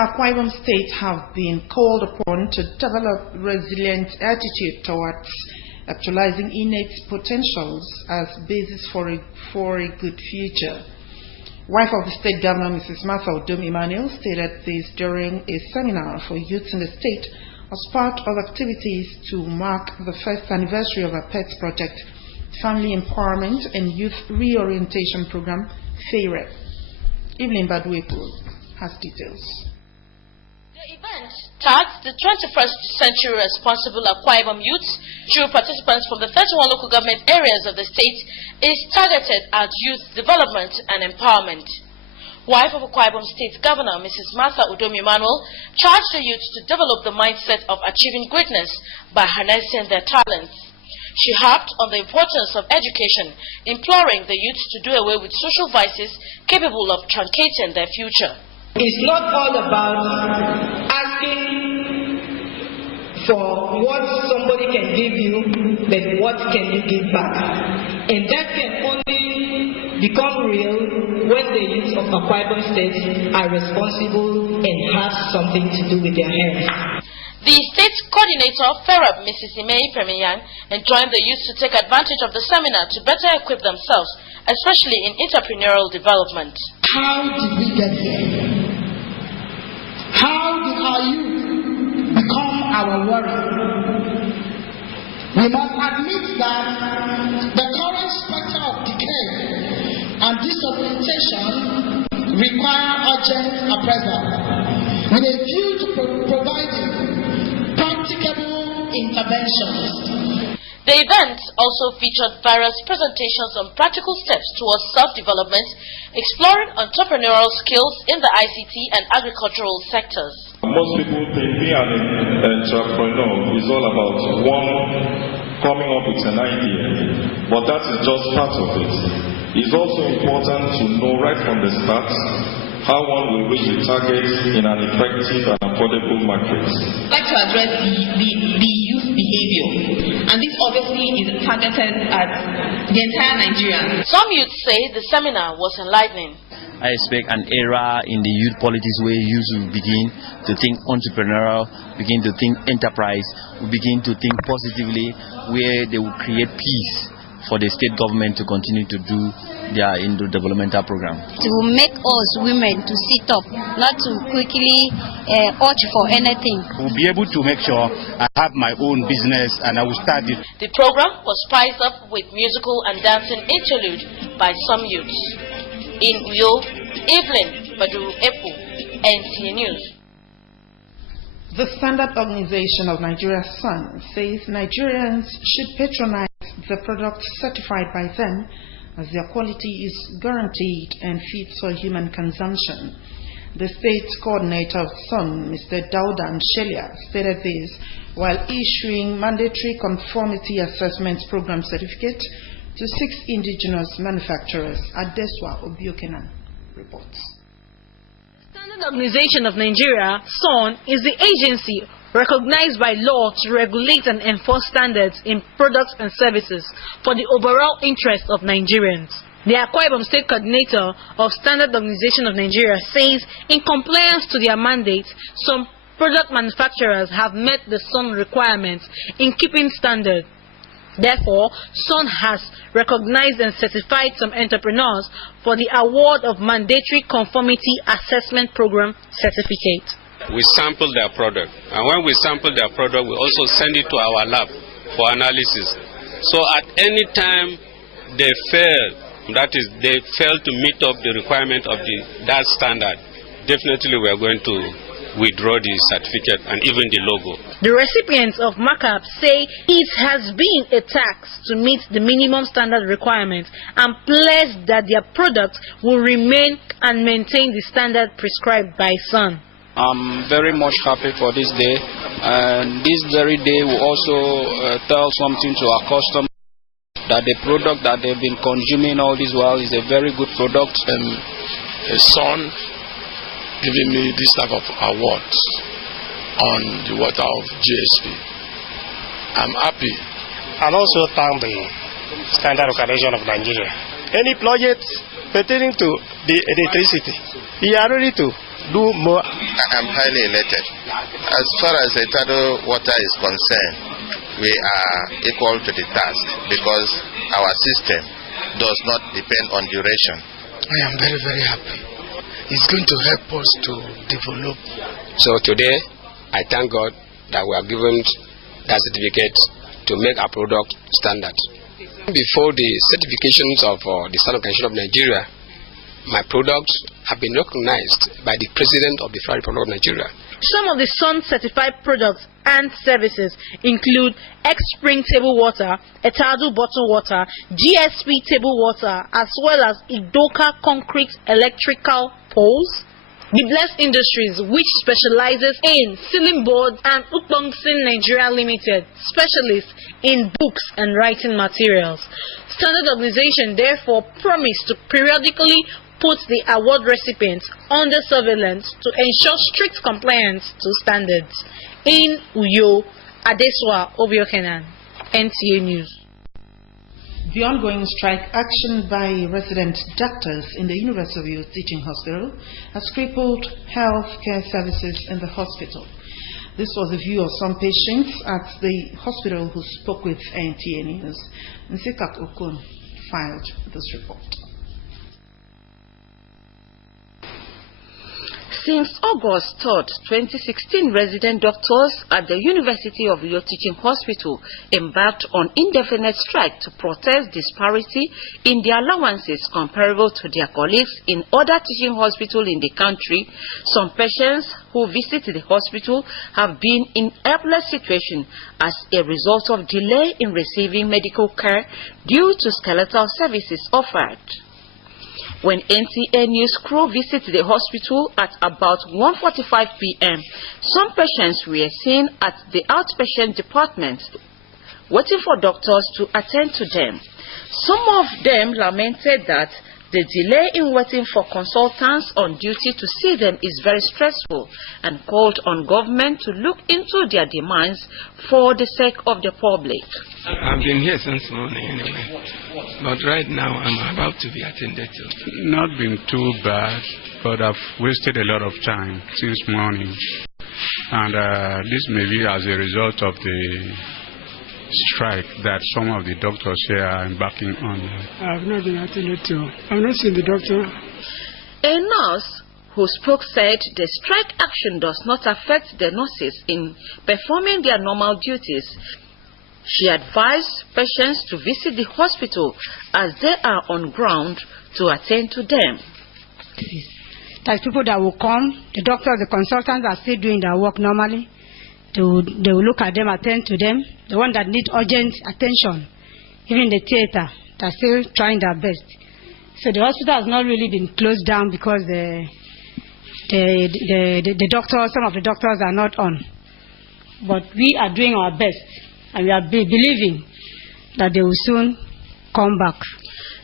Akwa Ibom State have been called upon to develop resilient attitude towards actualizing innate potentials as basis for a good future. Wife of the State Governor, Mrs. Martha Udom Emmanuel, stated this during a seminar for youths in the state as part of activities to mark the first anniversary of a PETS project, Family Empowerment and Youth Reorientation Program, FARE. Evelyn Badwepo has details. The event tagged the 21st Century Responsible Akwa Ibom Youths through participants from the 31 local government areas of the state is targeted at youth development and empowerment. Wife of Akwa Ibom State Governor Mrs. Martha Udom Emmanuel charged the youth to develop the mindset of achieving greatness by harnessing their talents. She harped on the importance of education, imploring the youth to do away with social vices capable of truncating their future. It's not all about asking for what somebody can give you, but what can you give back. And that can only become real when the youth of Akwa Ibom State are responsible and have something to do with their hands. The state coordinator, FERAB, Mrs. Imei Premiyan, enjoined the youth to take advantage of the seminar to better equip themselves, especially in entrepreneurial development. How did we get here? How did our youth become our worry? We must admit that the current spectre of decay and disorientation require urgent appraisal with a view to providing practicable interventions. The event also featured various presentations on practical steps towards self-development, exploring entrepreneurial skills in the ICT and agricultural sectors. Most people think being an entrepreneur is all about one coming up with an idea, but that is just part of it. It's also important to know right from the start how one will reach the target in an effective and affordable market. I'd like to address the youth behavior, and this obviously is targeted at the entire Nigeria. Some youths say the seminar was enlightening. I expect an era in the youth politics where youth will begin to think entrepreneurial, begin to think enterprise, will begin to think positively, where they will create peace for the state government to continue to do their developmental program. To make us women to sit up, not to quickly urge for anything. We'll be able to make sure I have my own business and I will start it. The program was spiced up with musical and dancing interlude by some youths. In Uyo, Evelyn Badwepo, NTA News. The Standard Organization of Nigeria, SON, says Nigerians should patronize the products certified by them as their quality is guaranteed and fit for human consumption. The state coordinator of SON, Mr. Daudan Shelia, stated this while issuing mandatory conformity assessment program certificate to 6 indigenous manufacturers. Adeswa Obiokenan reports. The Standard Organization of Nigeria, SON, is the agency recognized by law to regulate and enforce standards in products and services for the overall interest of Nigerians. The Akwa Ibom State Coordinator of Standard Organization of Nigeria says in compliance to their mandate, some product manufacturers have met the SON requirements in keeping standard. Therefore, SON has recognized and certified some entrepreneurs for the award of Mandatory Conformity Assessment Program certificate. We sample their product, and when we sample their product, we also send it to our lab for analysis. So at any time they fail, that is, they fail to meet up the requirement of that standard, definitely we are going to withdraw the certificate and even the logo. The recipients of markup say it has been a task to meet the minimum standard requirements and pledge that their products will remain and maintain the standard prescribed by SON. I'm very much happy for this day, and this very day will also tell something to our customers that the product that they've been consuming all this while is a very good product. SON giving me this type of awards on the water of GSP. I'm happy. And also thank the Standard Organization of Nigeria. Any project pertaining to the electricity, we are ready to do more. I'm highly elated. As far as the tidal water is concerned, we are equal to the task because our system does not depend on duration. I am very, very happy. It's going to help us to develop. So today, I thank God that we are given that certificate to make our product standard. Before the certifications of the Standard Organization of Nigeria, my products have been recognized by the President of the Federal Republic of Nigeria. Some of the SON certified products and services include X-Spring table water, Etadu bottled water, GSP table water, as well as Idoka concrete electrical poles. The Blessed Industries, which specializes in ceiling boards, and Utbongsin Nigeria Limited, specialists in books and writing materials. Standard Organization therefore promised to periodically put the award recipients under surveillance to ensure strict compliance to standards. In Uyo, Adeswa Obiokenan, NTA News. The ongoing strike action by resident doctors in the University of Uyo Teaching Hospital has crippled healthcare services in the hospital. This was the view of some patients at the hospital who spoke with NTA News. Nsikak Okun filed this report. Since August 3, 2016, resident doctors at the University of Uyo Teaching Hospital embarked on indefinite strike to protest disparity in their allowances comparable to their colleagues in other teaching hospitals in the country. Some patients who visit the hospital have been in a helpless situation as a result of delay in receiving medical care due to skeletal services offered. When NTA News crew visited the hospital at about 1:45 p.m., some patients were seen at the outpatient department waiting for doctors to attend to them. Some of them lamented that the delay in waiting for consultants on duty to see them is very stressful and called on government to look into their demands for the sake of the public. I've been here since morning anyway, but right now I'm about to be attended to. Not been too bad, but I've wasted a lot of time since morning. And this may be as a result of the strike that some of the doctors here are embarking on. I've not been attended to. I've not seen the doctor. A nurse who spoke said the strike action does not affect the nurses in performing their normal duties. She advised patients to visit the hospital as they are on ground to attend to them. There's people that will come, the doctors, the consultants are still doing their work normally. They will look at them, attend to them. The ones that need urgent attention, even the theater, they're still trying their best. So the hospital has not really been closed down because the doctors, some of the doctors are not on. But we are doing our best, and we are believing that they will soon come back.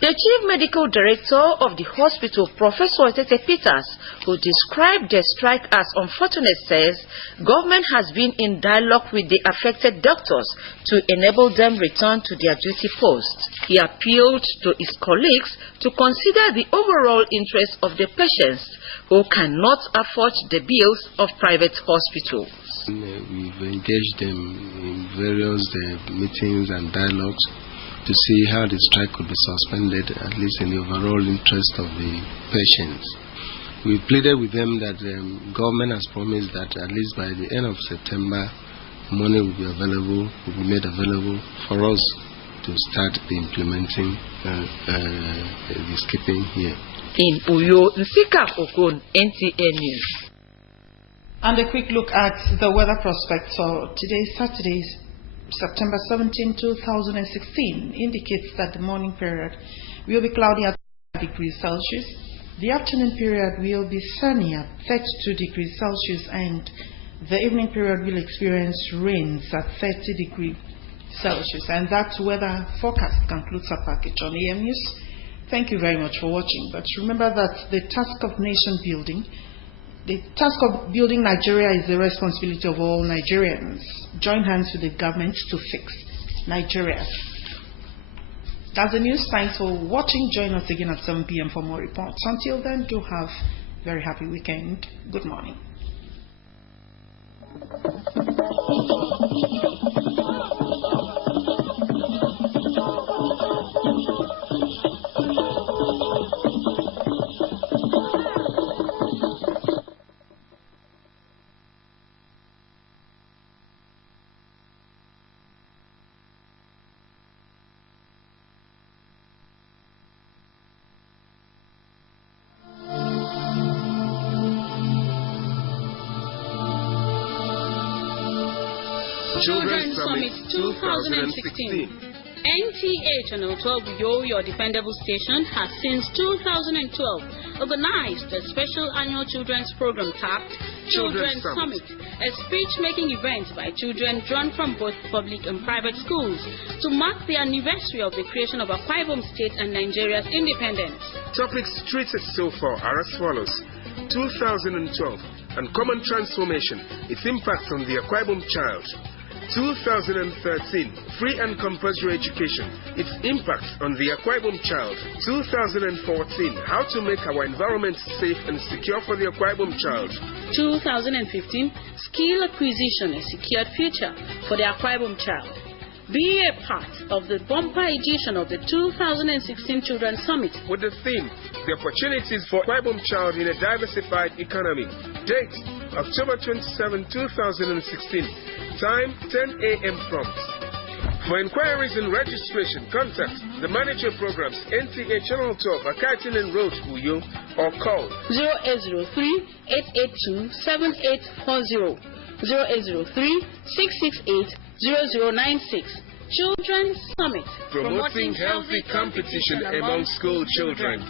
The Chief Medical Director of the hospital, Professor Tete Peters, who described the strike as unfortunate, says government has been in dialogue with the affected doctors to enable them return to their duty posts. He appealed to his colleagues to consider the overall interest of the patients who cannot afford the bills of private hospitals. We've engaged them in various meetings and dialogues to see how the strike could be suspended, at least in the overall interest of the patients. We pleaded with them that the government has promised that at least by the end of September, money will be available, will be made available for us to start implementing the skipping here. In Uyo, Nsika Okon, NTA News. And a quick look at the weather prospects for today, Saturday, September 17, 2016, indicates that the morning period will be cloudy at 5 degrees Celsius. The afternoon period will be sunny at 32 degrees Celsius, and the evening period will experience rains at 30 degrees Celsius. And that weather forecast concludes our package on AM News. Thank you very much for watching. But remember that the task of nation building, the task of building Nigeria is the responsibility of all Nigerians. Join hands with the government to fix Nigeria. That's the news. Thanks for watching. Join us again at 7 p.m. for more reports. Until then, do have a very happy weekend. Good morning. Children's Summit 2016. NTA Channel 12 your dependable station, has since 2012 organized a special annual children's program tagged Children's Summit, a speech-making event by children drawn from both public and private schools to mark the anniversary of the creation of Akwa Ibom State and Nigeria's independence. Topics treated so far are as follows: 2012, Uncommon Transformation, its impact on the Akwa Ibom child. 2013, Free and Compulsory Education, its impact on the Akwa Ibom child. 2014, How to make our environment safe and secure for the Akwa Ibom child. 2015, Skill Acquisition, a secured future for the Akwa Ibom child. Be a part of the bumper edition of the 2016 Children's Summit with the theme, The Opportunities for Akwa Ibom Child in a Diversified Economy. Date, October 27, 2016. Time, 10 a.m. prompt. For inquiries and registration, contact the Manager Programs, NTA Channel 12, Akaitin Road, Uyo, or call 0803-882-7840, 0803-668-0096. Children's Summit, promoting healthy competition among school children.